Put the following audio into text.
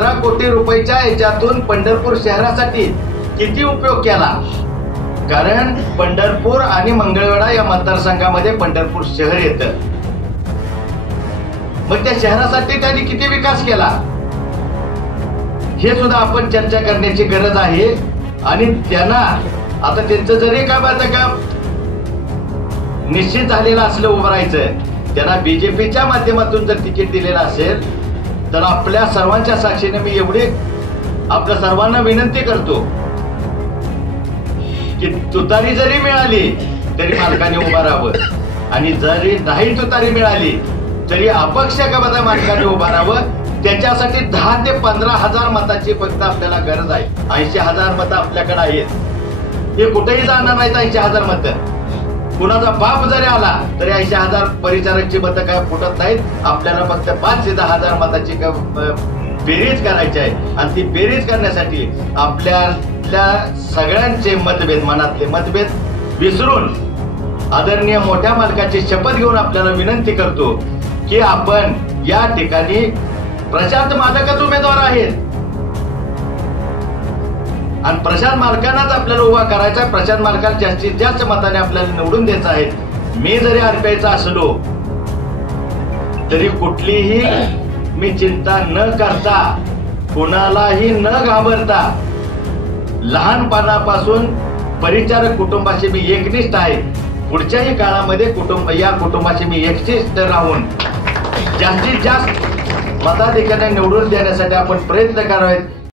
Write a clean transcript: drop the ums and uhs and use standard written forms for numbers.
15 कोटी रुपयाच्या याच्यातून पंढरपूर शहरासाठी किती उपयोग केला? कारण पंढरपूर आणि मंगळवेढा या मतदारसंघामध्ये पंढरपूर शहर येतं. मग त्या शहरासाठी त्यांनी किती विकास केला हे सुद्धा आपण चर्चा करण्याची गरज आहे. आणि त्यांना आता त्यांचं जरी काय माझं का निश्चित झालेलं असलं उभं राहायचं, त्यांना बीजेपीच्या माध्यमातून जर तिकीट दिलेलं असेल तर आपल्या सर्वांच्या साक्षीने मी एवढी आपल्या सर्वांना विनंती करतो की तुतारी जरी मिळाली तरी मालकाने उभा राहावं, आणि जरी नाही तुतारी मिळाली तरी अपक्ष का मालकाने उभा राहावं. त्याच्यासाठी 10 ते 15 हजार मताची फक्त आपल्याला गरज आहे. 80,000 मतं आपल्याकडे आहेत, हे कुठेही जाणार नाहीत. 80,000 मतं कुणाचा बाप जरी आला तरी 80,000 परिचारकची मतं काय फुटत नाहीत. आपल्याला फक्त 5 ते 10,000 मताची बेरीज करायची आहे. आणि ती बेरीज करण्यासाठी आपल्या सगळ्यांचे मतभेद, मनातले मतभेद विसरून आदरणीय मोठ्या मालकाची शपथ घेऊन आपल्याला विनंती करतो की आपण या ठिकाणी प्रशांत मालकच उमेदवार आहेत आणि प्रशांत मालकांनाच आपल्याला उभा करायचा. प्रशांत मालकाला जास्तीत जास्त मताने आपल्याला निवडून द्यायचं आहे. मी जरी आरपीआयचा असलो तरी कुठलीही मी चिंता न करता, कोणालाही न घाबरता, लहानपणापासून परिचारक कुटुंबाशी मी एकनिष्ठ आहे. पुढच्याही काळामध्ये या कुटुंबाशी मी एकनिष्ठ राहून जास्तीत जास्त मताधिक्याने निवडून देण्यासाठी आपण प्रयत्न करावेत.